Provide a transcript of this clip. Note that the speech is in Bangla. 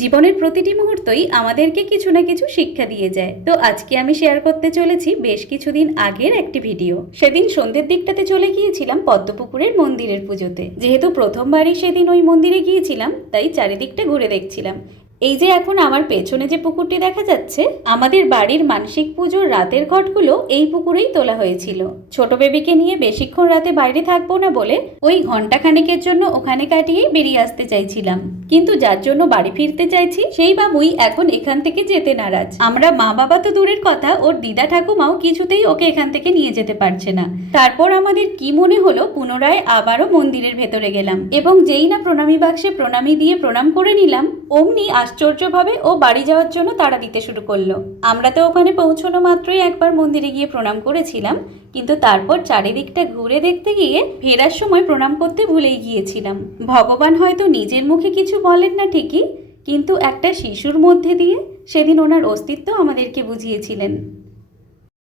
জীবনের প্রতিটি মুহূর্তই আমাদেরকে কিছু না কিছু শিক্ষা দিয়ে যায়। তো আজকে আমি শেয়ার করতে চলেছি বেশ কিছুদিন আগের একটি ভিডিও। সেদিন সন্ধ্যের দিকটাতে চলে গিয়েছিলাম পদ্মপুকুরের মন্দিরের পুজোতে। যেহেতু প্রথমবারই সেদিন ওই মন্দিরে গিয়েছিলাম, তাই চারিদিকটা ঘুরে দেখছিলাম। এই যে এখন আমার পেছনে যে পুকুরটি দেখা যাচ্ছে, আমাদের বাড়ির মানসিক পুজোর রাতের ঘটগুলো এই পুকুরেই তোলা হয়েছিল। ছোট বেবিকে নিয়ে বেশিক্ষণ রাতে বাইরে থাকবো না বলে ওই ঘন্টাখানেকের জন্য ওখানে কাটিয়েই বেরিয়ে আসতে চাইছিলাম। কিন্তু যার জন্য বাড়ি ফিরতে চাইছি সেই বাবুই এখন এখান থেকে যেতে নারাজ। আমরা মা বাবা তো দূরের কথা, ওর দিদা ঠাকুমাও কিছুতেই ওকে এখান থেকে নিয়ে যেতে পারছে না। তারপর আমাদের কি মনে হলো, পুনরায় আবারও মন্দিরের ভেতরে গেলাম এবং যেই না প্রণামী বাক্সে প্রণামী দিয়ে প্রণাম করে নিলাম, অমনি আশ্চর্যভাবে ও বাড়ি যাওয়ার জন্য তাড়া দিতে শুরু করলো। আমরা তো ওখানে পৌঁছানো মাত্রই একবার মন্দিরে গিয়ে প্রণাম করেছিলাম, কিন্তু তারপর চারিদিকটা ঘুরে দেখতে গিয়ে ফেরার সময় প্রণাম করতে ভুলেই গিয়েছিলাম। ভগবান হয়তো নিজের মুখে কিছু বলেন না ঠিকই, কিন্তু একটা শিশুর মধ্যে দিয়ে সেদিন ওনার অস্তিত্ব আমাদেরকে বুঝিয়েছিলেন।